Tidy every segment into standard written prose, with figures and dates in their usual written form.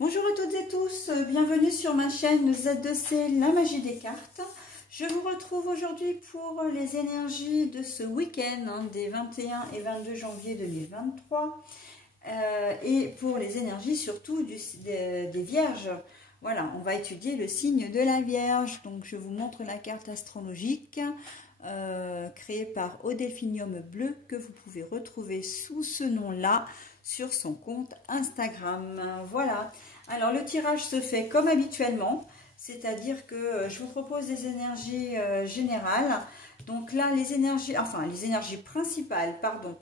Bonjour à toutes et tous, bienvenue sur ma chaîne Z2C, la magie des cartes. Je vous retrouve aujourd'hui pour les énergies de ce week-end, des 21 et 22 janvier 2023. Et pour les énergies surtout des Vierges. Voilà, on va étudier le signe de la Vierge. Donc je vous montre la carte astrologique créée par Odelphinium Bleu que vous pouvez retrouver sous ce nom-là sur son compte Instagram. Voilà, alors le tirage se fait comme habituellement, c'est-à-dire que je vous propose des énergies générales. Donc là, les énergies principales, pardon.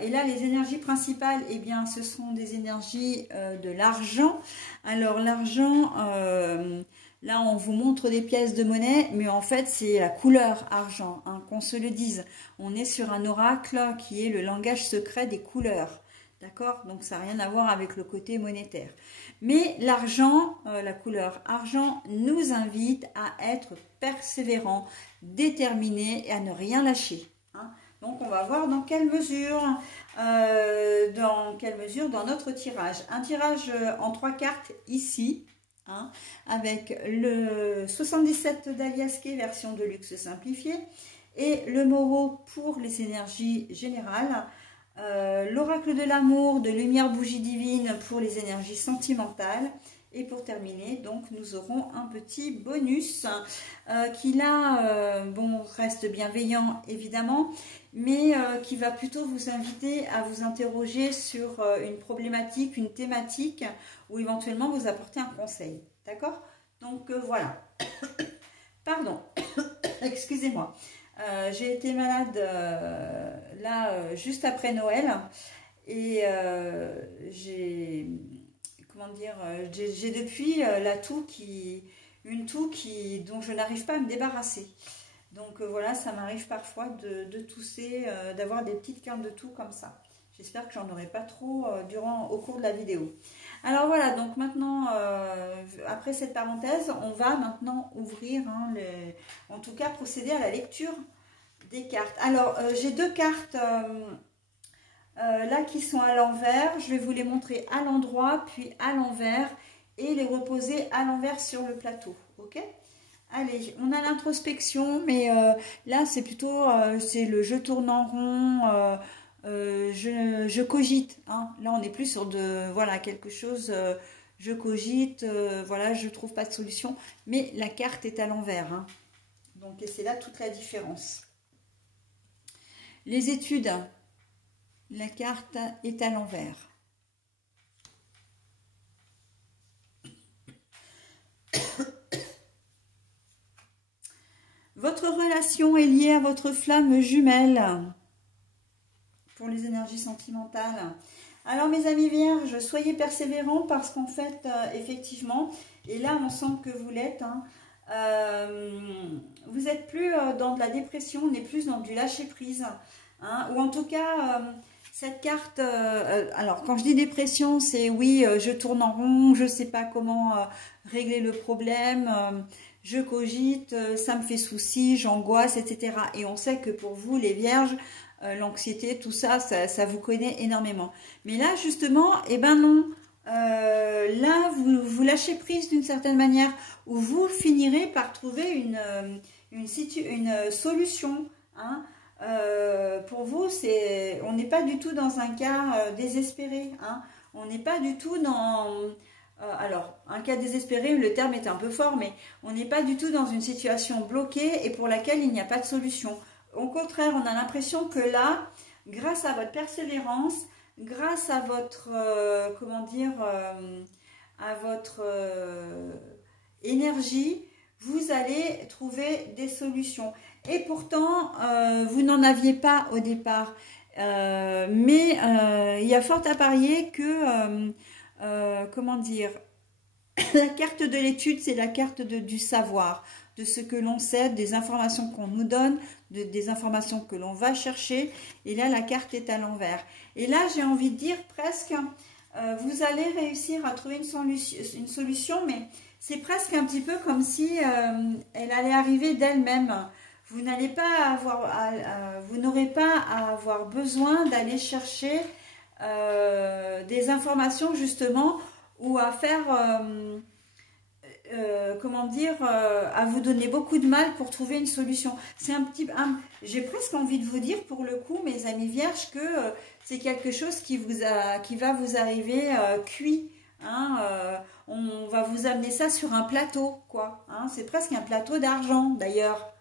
Et là, les énergies principales, eh bien, ce sont des énergies de l'argent. Alors, l'argent, là, on vous montre des pièces de monnaie, mais en fait, c'est la couleur argent, hein, qu'on se le dise. On est sur un oracle qui est le langage secret des couleurs. D'accord? Donc, ça n'a rien à voir avec le côté monétaire. Mais l'argent, la couleur argent, nous invite à être persévérant, déterminé et à ne rien lâcher. Hein. Donc, on va voir dans quelle mesure dans notre tirage. Un tirage en 3 cartes ici, hein, avec le 77 d'Aliasqué, version de luxe simplifiée, et le Moreau pour les énergies générales, l'oracle de l'amour, de lumière bougie divine pour les énergies sentimentales. Et pour terminer, donc, nous aurons un petit bonus qui là, bon, reste bienveillant évidemment, mais qui va plutôt vous inviter à vous interroger sur une problématique, une thématique, ou éventuellement vous apporter un conseil. D'accord? Donc voilà. Pardon, excusez-moi. J'ai été malade là juste après Noël et j'ai... Comment dire, j'ai depuis une toux dont je n'arrive pas à me débarrasser. Donc voilà, ça m'arrive parfois de tousser, d'avoir des petites quintes de toux comme ça. J'espère que j'en aurai pas trop au cours de la vidéo. Alors voilà, donc maintenant, après cette parenthèse, on va maintenant ouvrir, hein, en tout cas procéder à la lecture des cartes. Alors j'ai deux cartes... là qui sont à l'envers, je vais vous les montrer à l'endroit puis à l'envers et les reposer à l'envers sur le plateau, ok? Allez, on a l'introspection, mais là c'est plutôt c'est le je tourne en rond, je cogite, hein. Là on est plus sur voilà, quelque chose, je cogite, voilà, je trouve pas de solution, mais la carte est à l'envers, hein. Donc et c'est là toute la différence. Les études. La carte est à l'envers. Votre relation est liée à votre flamme jumelle pour les énergies sentimentales. Alors mes amis vierges, soyez persévérants parce qu'en fait, effectivement, et là on sent que vous l'êtes, hein, vous n'êtes plus dans de la dépression, on est plus dans du lâcher prise, hein, ou en tout cas... cette carte, alors quand je dis dépression, c'est oui, je tourne en rond, je ne sais pas comment régler le problème, je cogite, ça me fait souci, j'angoisse, etc. Et on sait que pour vous, les vierges, l'anxiété, tout ça, ça vous connaît énormément. Mais là, justement, eh ben non, là, vous lâchez prise d'une certaine manière, où vous finirez par trouver une solution, hein. Pour vous, on n'est pas du tout dans un cas désespéré, hein. On n'est pas du tout dans... alors, un cas désespéré, le terme est un peu fort, mais on n'est pas du tout dans une situation bloquée et pour laquelle il n'y a pas de solution. Au contraire, on a l'impression que là, grâce à votre persévérance, grâce à votre, comment dire, à votre énergie, vous allez trouver des solutions. Et pourtant, vous n'en aviez pas au départ. Mais il y a fort à parier que, comment dire, la carte de l'étude, c'est la carte du savoir, de ce que l'on sait, des informations qu'on nous donne, des informations que l'on va chercher. Et là, la carte est à l'envers. Et là, j'ai envie de dire presque, vous allez réussir à trouver une solution, mais c'est presque un petit peu comme si elle allait arriver d'elle-même. Vous n'allez pas avoir, vous n'aurez pas à avoir besoin d'aller chercher des informations justement ou à faire, comment dire, à vous donner beaucoup de mal pour trouver une solution. C'est j'ai presque envie de vous dire pour le coup, mes amis vierges, que c'est quelque chose qui va vous arriver cuit. Hein, on va vous amener ça sur un plateau, quoi. Hein, c'est presque un plateau d'argent, d'ailleurs.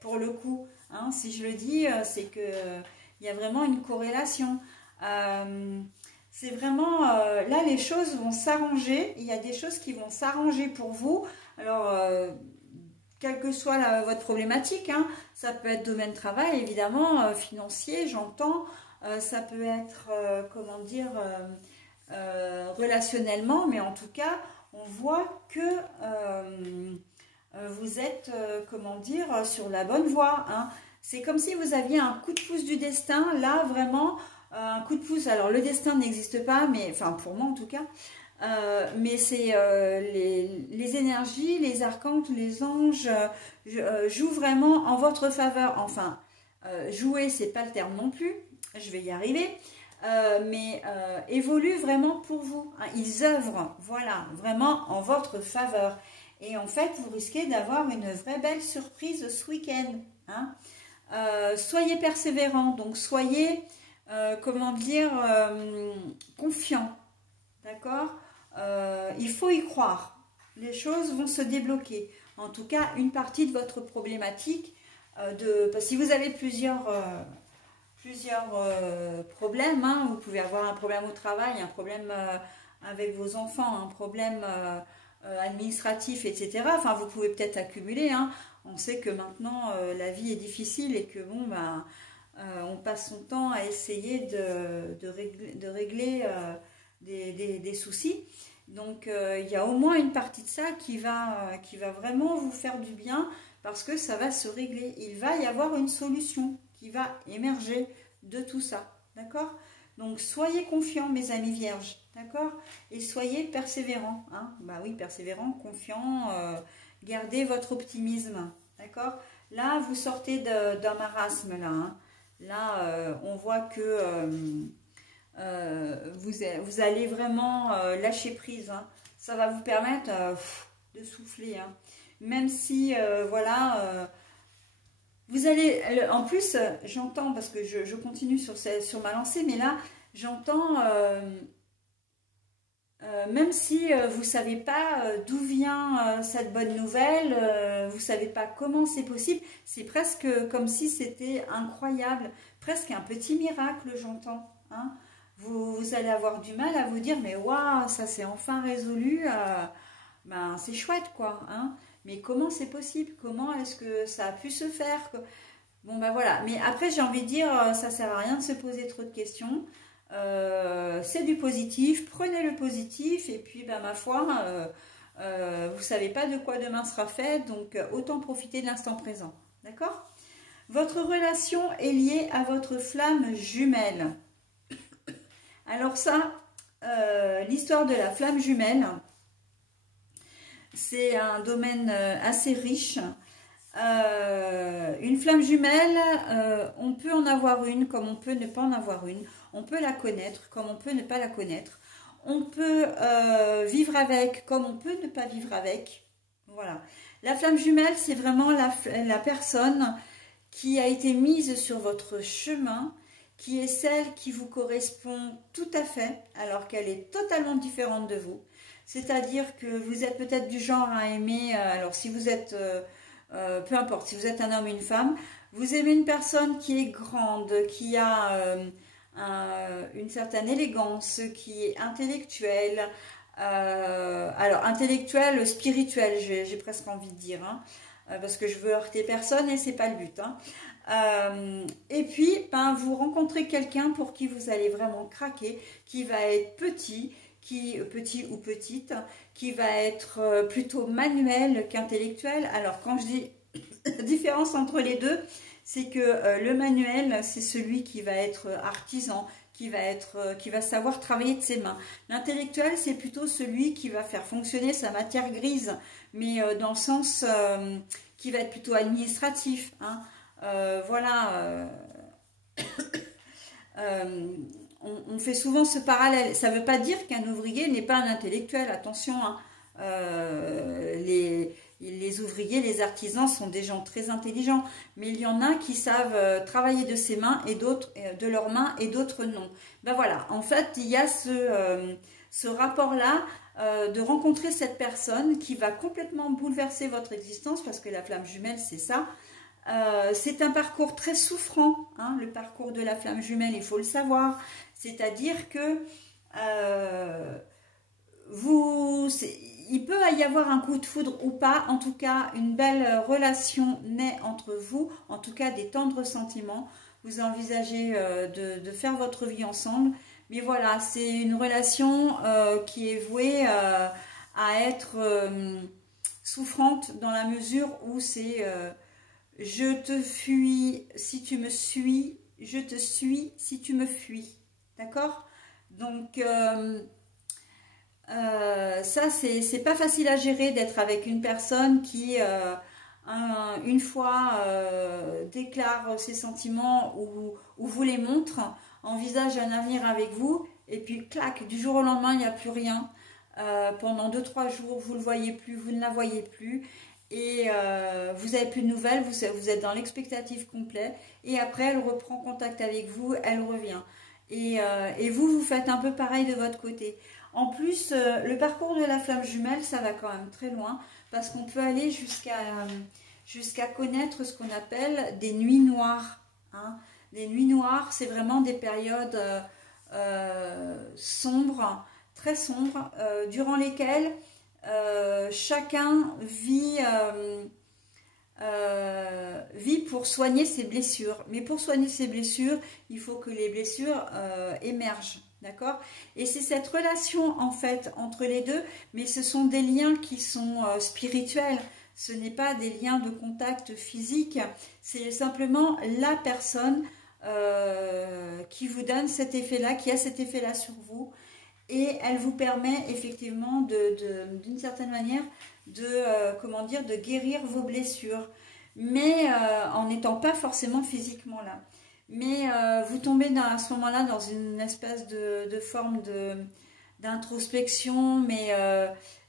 Pour le coup, hein, si je le dis, c'est que il y a vraiment une corrélation. C'est vraiment, là, les choses vont s'arranger. Il y a des choses qui vont s'arranger pour vous. Alors, quelle que soit votre problématique, hein, ça peut être domaine travail, évidemment, financier, j'entends. Ça peut être, comment dire, relationnellement, mais en tout cas, on voit que vous êtes, comment dire, sur la bonne voie. Hein. C'est comme si vous aviez un coup de pouce du destin, là, vraiment, un coup de pouce. Alors, le destin n'existe pas, mais, enfin, pour moi en tout cas, mais c'est les énergies, les archanges, les anges jouent vraiment en votre faveur. Enfin, jouer, c'est pas le terme non plus, je vais y arriver. Mais évoluent vraiment pour vous. Hein. Ils œuvrent, voilà, vraiment en votre faveur. Et en fait, vous risquez d'avoir une vraie belle surprise ce week-end. Hein. Soyez persévérants, donc soyez, comment dire, confiants. D'accord. Il faut y croire. Les choses vont se débloquer. En tout cas, une partie de votre problématique, si vous avez plusieurs problèmes, hein. Vous pouvez avoir un problème au travail, un problème avec vos enfants, un problème administratif, etc. Enfin, vous pouvez peut-être accumuler. Hein. On sait que maintenant, la vie est difficile et que bon, ben, on passe son temps à essayer de régler des soucis. Donc, il y a au moins une partie de ça qui va vraiment vous faire du bien parce que ça va se régler. Il va y avoir une solution qui va émerger de tout ça, d'accord? Donc, soyez confiants, mes amis vierges, d'accord? Et soyez persévérants, hein? Bah oui, persévérants, confiants, gardez votre optimisme, d'accord? Là, vous sortez d'un marasme, là, hein? Là, on voit que vous allez vraiment lâcher prise, hein? Ça va vous permettre de souffler, hein? Même si, voilà... vous allez, en plus, j'entends, parce que je continue sur ma lancée, mais là, j'entends, même si vous ne savez pas d'où vient cette bonne nouvelle, vous ne savez pas comment c'est possible, c'est presque comme si c'était incroyable, presque un petit miracle, j'entends. Hein. Vous allez avoir du mal à vous dire, mais waouh, ça c'est enfin résolu, ben, c'est chouette, quoi. Hein. Mais comment c'est possible? Comment est-ce que ça a pu se faire? Bon, ben voilà. Mais après, j'ai envie de dire, ça sert à rien de se poser trop de questions. C'est du positif. Prenez le positif. Et puis, ben, ma foi, vous ne savez pas de quoi demain sera fait. Donc, autant profiter de l'instant présent. D'accord? Votre relation est liée à votre flamme jumelle. Alors ça, l'histoire de la flamme jumelle... c'est un domaine assez riche. Une flamme jumelle, on peut en avoir une comme on peut ne pas en avoir une. On peut la connaître comme on peut ne pas la connaître. On peut vivre avec comme on peut ne pas vivre avec. Voilà. La flamme jumelle, c'est vraiment la personne qui a été mise sur votre chemin, qui est celle qui vous correspond tout à fait, alors qu'elle est totalement différente de vous. C'est-à-dire que vous êtes peut-être du genre à aimer, alors si vous êtes, peu importe, si vous êtes un homme ou une femme, vous aimez une personne qui est grande, qui a une certaine élégance, qui est intellectuelle, alors intellectuelle, spirituelle, j'ai presque envie de dire, hein, parce que je veux heurter personne et c'est pas le but. Hein. Et puis, ben, vous rencontrez quelqu'un pour qui vous allez vraiment craquer, qui va être petit ou petite, qui va être plutôt manuel qu'intellectuel. Alors, quand je dis différence entre les deux, c'est que le manuel, c'est celui qui va être artisan, qui va savoir travailler de ses mains. L'intellectuel, c'est plutôt celui qui va faire fonctionner sa matière grise, mais dans le sens qui va être plutôt administratif. Hein. Voilà. on fait souvent ce parallèle. Ça ne veut pas dire qu'un ouvrier n'est pas un intellectuel, attention, hein. Les ouvriers, les artisans sont des gens très intelligents, mais il y en a qui savent travailler de ses mains et d'autres de leurs mains et d'autres non. Ben voilà, en fait, il y a ce rapport-là de rencontrer cette personne qui va complètement bouleverser votre existence, parce que la flamme jumelle, c'est ça. C'est un parcours très souffrant, hein, le parcours de la flamme jumelle, il faut le savoir. C'est-à-dire que il peut y avoir un coup de foudre ou pas, en tout cas une belle relation naît entre vous, en tout cas des tendres sentiments. Vous envisagez de faire votre vie ensemble, mais voilà, c'est une relation qui est vouée à être souffrante, dans la mesure où c'est je te fuis si tu me suis, je te suis si tu me fuis, d'accord? Donc ça, c'est pas facile à gérer d'être avec une personne qui, une fois, déclare ses sentiments ou vous les montre, envisage un avenir avec vous, et puis clac, du jour au lendemain, il n'y a plus rien. Pendant 2-3 jours, vous ne le voyez plus, vous ne la voyez plus, et vous n'avez plus de nouvelles, vous êtes dans l'expectative complet, et après, elle reprend contact avec vous, elle revient. Et vous faites un peu pareil de votre côté. En plus, le parcours de la flamme jumelle, ça va quand même très loin, parce qu'on peut aller jusqu'à connaître ce qu'on appelle des nuits noires, hein. Des nuits noires, c'est vraiment des périodes sombres, très sombres, durant lesquelles chacun vit pour soigner ses blessures. Mais pour soigner ses blessures, il faut que les blessures émergent. D'accord? Et c'est cette relation en fait entre les deux, mais ce sont des liens qui sont spirituels. Ce n'est pas des liens de contact physique. C'est simplement la personne qui vous donne cet effet-là, qui a cet effet-là sur vous. Et elle vous permet effectivement d'une certaine manière comment dire, de guérir vos blessures. Mais en n'étant pas forcément physiquement là. Mais vous tombez à ce moment-là dans une espèce de forme d'introspection, mais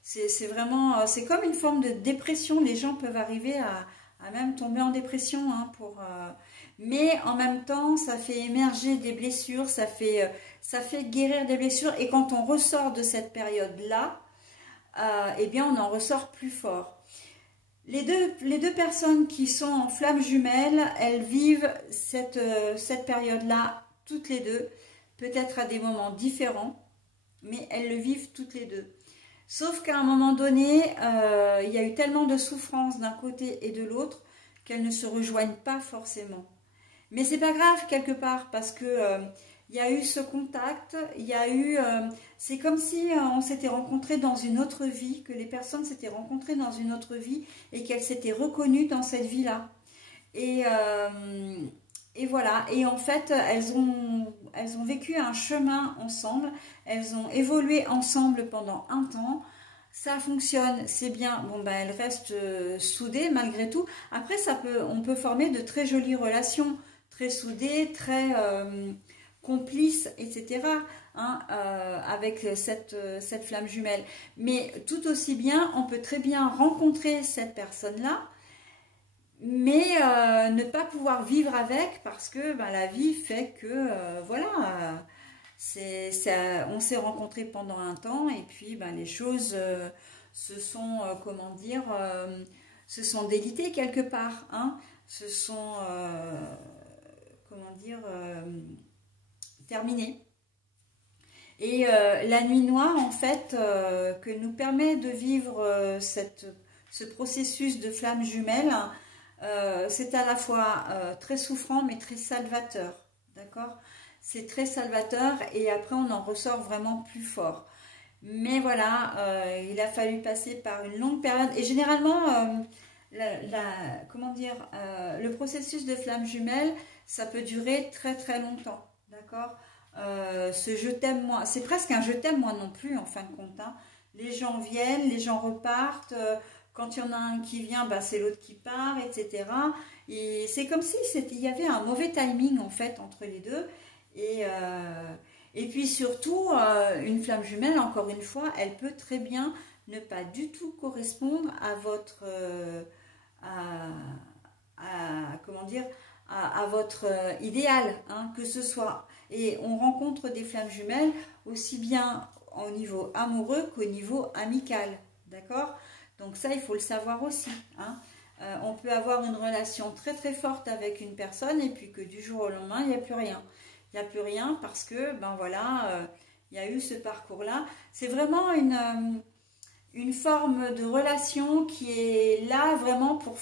c'est vraiment, c'est comme une forme de dépression. Les gens peuvent arriver à même tomber en dépression, hein, mais en même temps, ça fait émerger des blessures, ça fait guérir des blessures. Et quand on ressort de cette période-là, eh bien, on en ressort plus fort. Les deux personnes qui sont en flamme jumelle, elles vivent cette période-là toutes les deux, peut-être à des moments différents, mais elles le vivent toutes les deux. Sauf qu'à un moment donné, il y a eu tellement de souffrance d'un côté et de l'autre qu'elles ne se rejoignent pas forcément. Mais c'est pas grave quelque part, parce que il y a eu ce contact, il y a eu, c'est comme si on s'était rencontrés dans une autre vie, que les personnes s'étaient rencontrées dans une autre vie et qu'elles s'étaient reconnues dans cette vie-là. Et voilà, et en fait, elles ont vécu un chemin ensemble, elles ont évolué ensemble pendant un temps. Ça fonctionne, c'est bien. Bon, ben, elles restent soudées malgré tout. Après, on peut former de très jolies relations, très soudées, très complices, etc. Hein, avec cette flamme jumelle. Mais tout aussi bien, on peut très bien rencontrer cette personne-là, mais ne pas pouvoir vivre avec, parce que ben, la vie fait que, voilà, on s'est rencontrés pendant un temps, et puis ben, les choses se sont, comment dire, se sont délitées quelque part, hein, se sont, comment dire, terminées. Et la nuit noire, en fait, que nous permet de vivre ce processus de flamme jumelle, c'est à la fois très souffrant, mais très salvateur, d'accord? C'est très salvateur, et après on en ressort vraiment plus fort. Mais voilà, il a fallu passer par une longue période, et généralement, comment dire, le processus de flamme jumelle, ça peut durer très très longtemps, d'accord? Ce je t'aime moi, c'est presque un je t'aime moi non plus en fin de compte, hein. Les gens viennent, les gens repartent, quand il y en a un qui vient, bah, c'est l'autre qui part, etc. Et c'est comme si il y avait un mauvais timing en fait entre les deux, et Et puis surtout, une flamme jumelle, encore une fois, elle peut très bien ne pas du tout correspondre à votre, comment dire, à votre idéal, hein, que ce soit. Et on rencontre des flammes jumelles aussi bien au niveau amoureux qu'au niveau amical, d'accord? Donc ça, il faut le savoir aussi, hein. On peut avoir une relation très très forte avec une personne et puis que du jour au lendemain, il n'y a plus rien. Il n'y a plus rien parce que, ben voilà, il y a eu ce parcours-là. C'est vraiment une forme de relation qui est là vraiment pour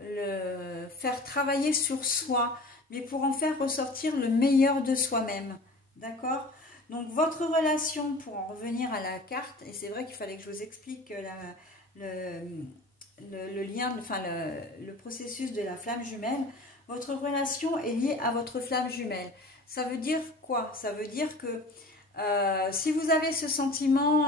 le faire travailler sur soi, mais pour en faire ressortir le meilleur de soi-même, d'accord? Donc votre relation, pour en revenir à la carte, et c'est vrai qu'il fallait que je vous explique le lien, enfin le processus de la flamme jumelle. Votre relation est liée à votre flamme jumelle. Ça veut dire quoi? Ça veut dire que si vous avez ce sentiment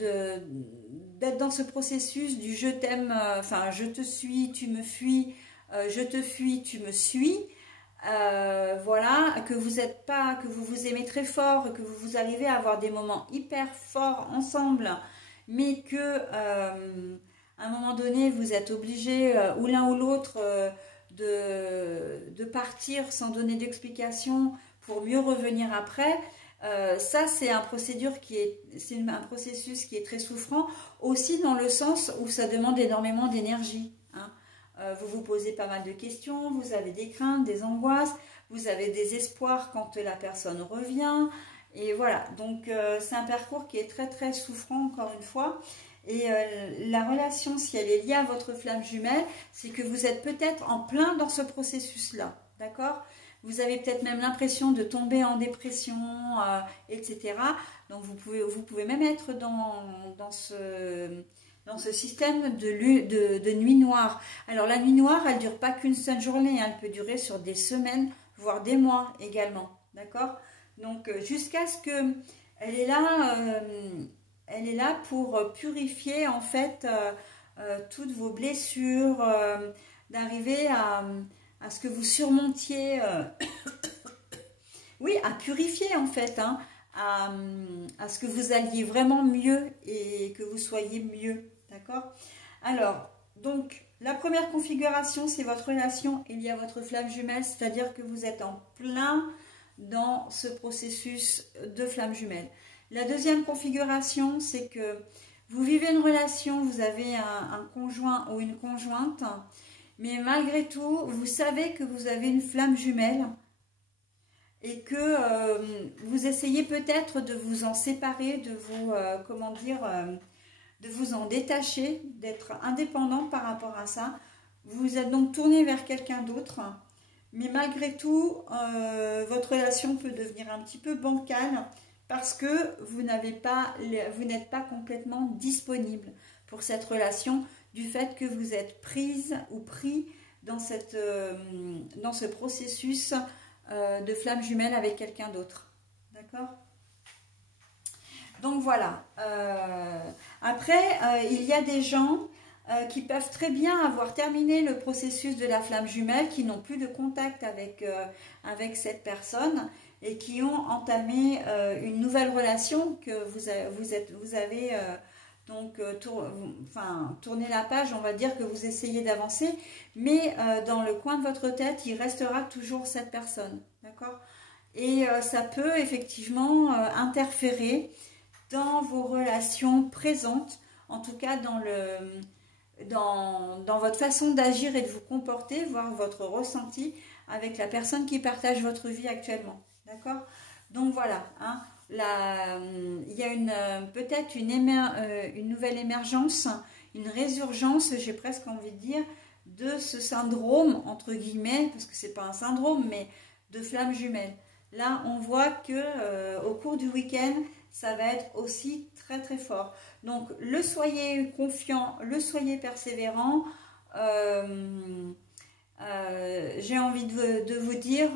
d'être dans ce processus du je t'aime, enfin je te suis, tu me fuis, je te fuis, tu me suis, voilà, que vous êtes pas, que vous vous aimez très fort, que vous arrivez à avoir des moments hyper forts ensemble, mais que à un moment donné vous êtes obligé ou l'un ou l'autre de partir sans donner d'explication pour mieux revenir après. Ça, c'est un processus qui est très souffrant, aussi dans le sens où ça demande énormément d'énergie, hein. Vous vous posez pas mal de questions, vous avez des craintes, des angoisses, vous avez des espoirs quand la personne revient, et voilà. Donc, c'est un parcours qui est très très souffrant, encore une fois. Et la relation, si elle est liée à votre flamme jumelle, c'est que vous êtes peut-être en plein dans ce processus-là, d'accord ? Vous avez peut-être même l'impression de tomber en dépression, etc. Donc vous pouvez même être dans ce système de nuit noire. Alors la nuit noire, elle ne dure pas qu'une seule journée, hein, elle peut durer sur des semaines, voire des mois également. D'accord? Donc jusqu'à ce que elle est là pour purifier en fait toutes vos blessures, d'arriver à ce que vous surmontiez, oui, à purifier en fait, hein, à ce que vous alliez vraiment mieux et que vous soyez mieux, d'accord? Alors, donc, la première configuration, c'est votre relation il y a votre flamme jumelle, c'est-à-dire que vous êtes en plein dans ce processus de flamme jumelle. La deuxième configuration, c'est que vous vivez une relation, vous avez un conjoint ou une conjointe, mais malgré tout, vous savez que vous avez une flamme jumelle et que vous essayez peut-être de vous en séparer, de vous, comment dire, de vous en détacher, d'être indépendant par rapport à ça. Vous vous êtes donc tourné vers quelqu'un d'autre, mais malgré tout, votre relation peut devenir un petit peu bancale parce que vous n'êtes pas complètement disponible pour cette relation, du fait que vous êtes prise ou pris dans ce processus de flamme jumelle avec quelqu'un d'autre. D'accord? Donc voilà. Après, il y a des gens qui peuvent très bien avoir terminé le processus de la flamme jumelle, qui n'ont plus de contact avec cette personne et qui ont entamé une nouvelle relation que vous avez donc tourner la page, on va dire que vous essayez d'avancer, mais dans le coin de votre tête, il restera toujours cette personne, d'accord? Et ça peut effectivement interférer dans vos relations présentes, en tout cas dans votre façon d'agir et de vous comporter, voire votre ressenti avec la personne qui partage votre vie actuellement, d'accord? Donc voilà, hein. Il y a peut-être une nouvelle émergence, une résurgence, j'ai presque envie de dire, de ce syndrome, entre guillemets, parce que c'est pas un syndrome, mais de flamme jumelle. Là, on voit que au cours du week-end, ça va être aussi très très fort. Donc, le soyez confiant, le soyez persévérant. J'ai envie de vous dire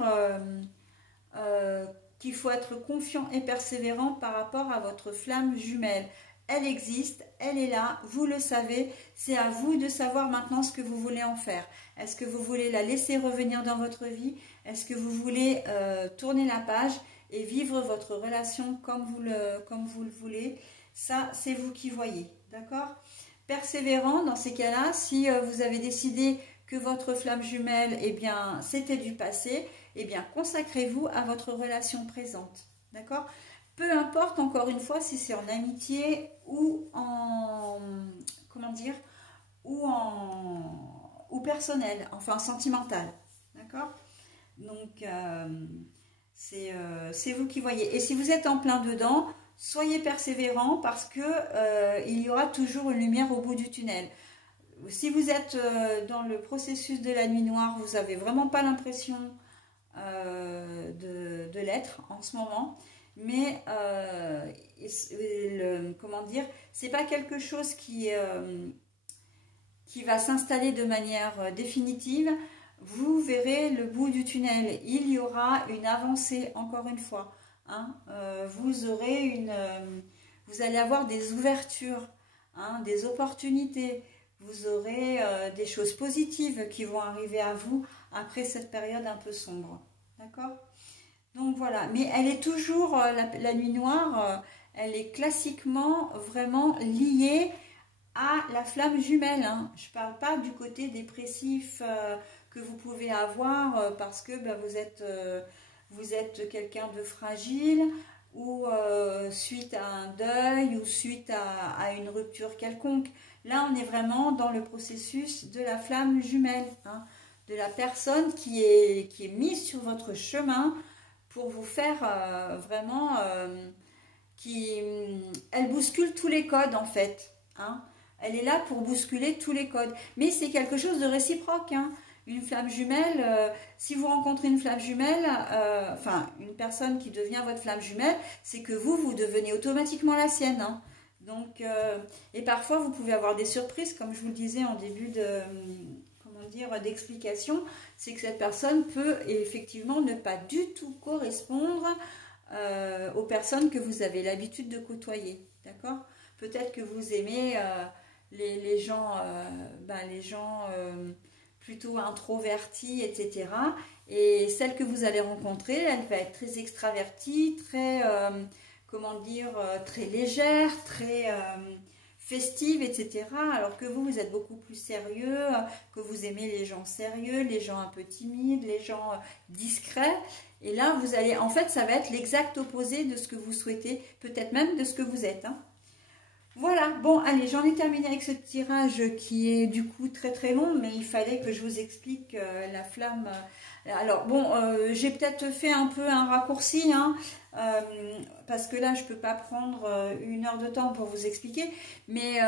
qu'il faut être confiant et persévérant par rapport à votre flamme jumelle. elle existe, elle est là, vous le savez, c'est à vous de savoir maintenant ce que vous voulez en faire. Est-ce que vous voulez la laisser revenir dans votre vie? Est-ce que vous voulez tourner la page et vivre votre relation comme vous le voulez? Ça, c'est vous qui voyez, d'accord? Persévérant, dans ces cas-là, si vous avez décidé que votre flamme jumelle, eh bien, c'était du passé, eh bien, consacrez-vous à votre relation présente, d'accord? Peu importe, encore une fois, si c'est en amitié ou en, comment dire, ou personnel, enfin sentimental, d'accord? Donc, c'est vous qui voyez. Et si vous êtes en plein dedans, soyez persévérant parce que il y aura toujours une lumière au bout du tunnel. Si vous êtes dans le processus de la nuit noire, vous n'avez vraiment pas l'impression de l'être en ce moment. Mais comment dire, c'est pas quelque chose qui va s'installer de manière définitive. Vous verrez le bout du tunnel. Il y aura une avancée, encore une fois. Hein. Vous allez avoir des ouvertures, hein, des opportunités. Vous aurez des choses positives qui vont arriver à vous après cette période un peu sombre. D'accord ? Donc voilà, mais elle est toujours, la nuit noire, elle est classiquement vraiment liée à la flamme jumelle. Hein. Je ne parle pas du côté dépressif que vous pouvez avoir parce que vous êtes quelqu'un de fragile ou suite à un deuil ou suite à une rupture quelconque. Là, on est vraiment dans le processus de la flamme jumelle, hein, de la personne qui est mise sur votre chemin pour vous faire vraiment... elle bouscule tous les codes en fait. Hein. Elle est là pour bousculer tous les codes. Mais c'est quelque chose de réciproque. Hein. Une flamme jumelle, si vous rencontrez une flamme jumelle, enfin une personne qui devient votre flamme jumelle, c'est que vous devenez automatiquement la sienne. Hein. Donc, et parfois vous pouvez avoir des surprises, comme je vous le disais en début d'explication, c'est que cette personne peut effectivement ne pas du tout correspondre aux personnes que vous avez l'habitude de côtoyer, d'accord? Peut-être que vous aimez les gens plutôt introvertis, etc. Et celle que vous allez rencontrer, elle va être très extravertie, très, très légère, très... festive, etc. Alors que vous êtes beaucoup plus sérieux, que vous aimez les gens sérieux, les gens un peu timides, les gens discrets. Et là, vous allez, en fait, ça va être l'exact opposé de ce que vous souhaitez, peut-être même de ce que vous êtes. Hein. Voilà, bon, allez, j'en ai terminé avec ce tirage qui est du coup très très long, mais il fallait que je vous explique la flamme. Alors, bon, j'ai peut-être fait un peu un raccourci, hein, parce que là, je ne peux pas prendre 1 heure de temps pour vous expliquer, mais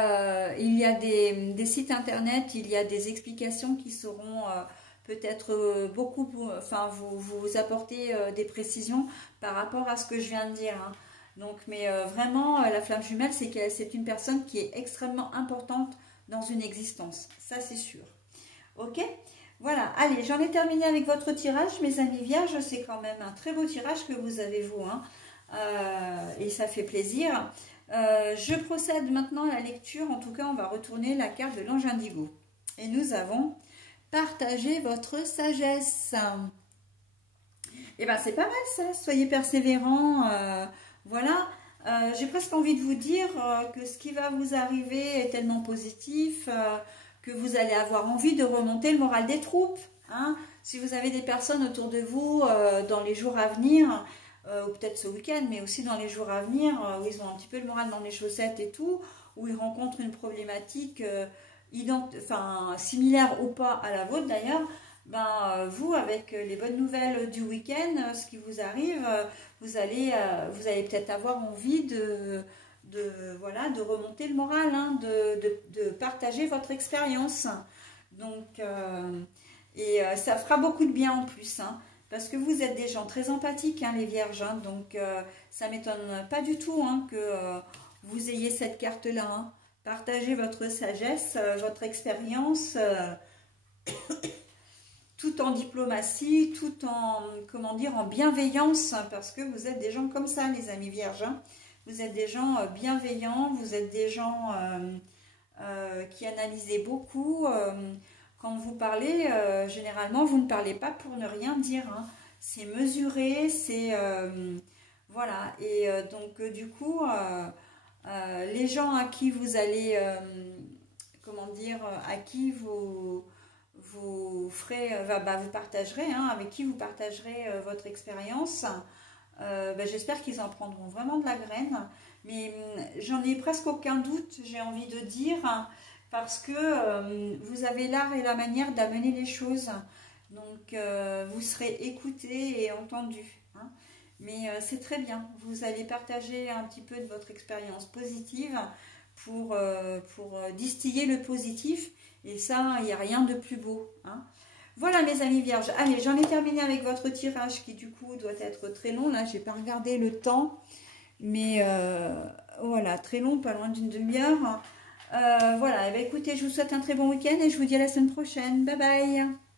il y a des sites internet, il y a des explications qui seront peut-être vous apporter des précisions par rapport à ce que je viens de dire. Hein. Donc, mais vraiment, la flamme jumelle, c'est une personne qui est extrêmement importante dans une existence. Ça, c'est sûr. Ok ? Voilà. Allez, j'en ai terminé avec votre tirage, mes amis vierges. C'est quand même un très beau tirage que vous avez, vous. Hein. Et ça fait plaisir. Je procède maintenant à la lecture. En tout cas, on va retourner la carte de l'ange indigo. Et nous avons partagé votre sagesse. Et bien, c'est pas mal, ça. Soyez persévérants. Voilà, j'ai presque envie de vous dire que ce qui va vous arriver est tellement positif que vous allez avoir envie de remonter le moral des troupes. Hein. Si vous avez des personnes autour de vous dans les jours à venir, ou peut-être ce week-end, mais aussi dans les jours à venir, où ils ont un petit peu le moral dans les chaussettes et tout, où ils rencontrent une problématique similaire ou pas à la vôtre d'ailleurs, ben, vous, avec les bonnes nouvelles du week-end, ce qui vous arrive, vous allez peut-être avoir envie de remonter le moral, hein, de partager votre expérience. Donc, ça fera beaucoup de bien en plus, hein, parce que vous êtes des gens très empathiques, hein, les vierges, hein, donc ça ne m'étonne pas du tout hein, que vous ayez cette carte-là. Hein. Partagez votre sagesse, votre expérience... tout en diplomatie, tout en, en bienveillance, parce que vous êtes des gens comme ça, les amis vierges. Hein. Vous êtes des gens bienveillants, vous êtes des gens qui analysez beaucoup. Quand vous parlez, généralement, vous ne parlez pas pour ne rien dire, hein. C'est mesuré, c'est... voilà. Et donc, du coup, les gens à qui vous allez... comment dire, à qui vous ferez, vous partagerez, hein, avec qui vous partagerez votre expérience. J'espère qu'ils en prendront vraiment de la graine. Mais j'en ai presque aucun doute, j'ai envie de dire, parce que vous avez l'art et la manière d'amener les choses. Donc, vous serez écouté et entendu, hein. Mais c'est très bien. Vous allez partager un petit peu de votre expérience positive pour distiller le positif. Et ça, il n'y a rien de plus beau, hein. Voilà mes amis vierges. Allez, j'en ai terminé avec votre tirage qui du coup doit être très long. Là, je n'ai pas regardé le temps. Mais voilà, très long, pas loin d'une demi-heure. Voilà, écoutez, je vous souhaite un très bon week-end et je vous dis à la semaine prochaine. Bye bye.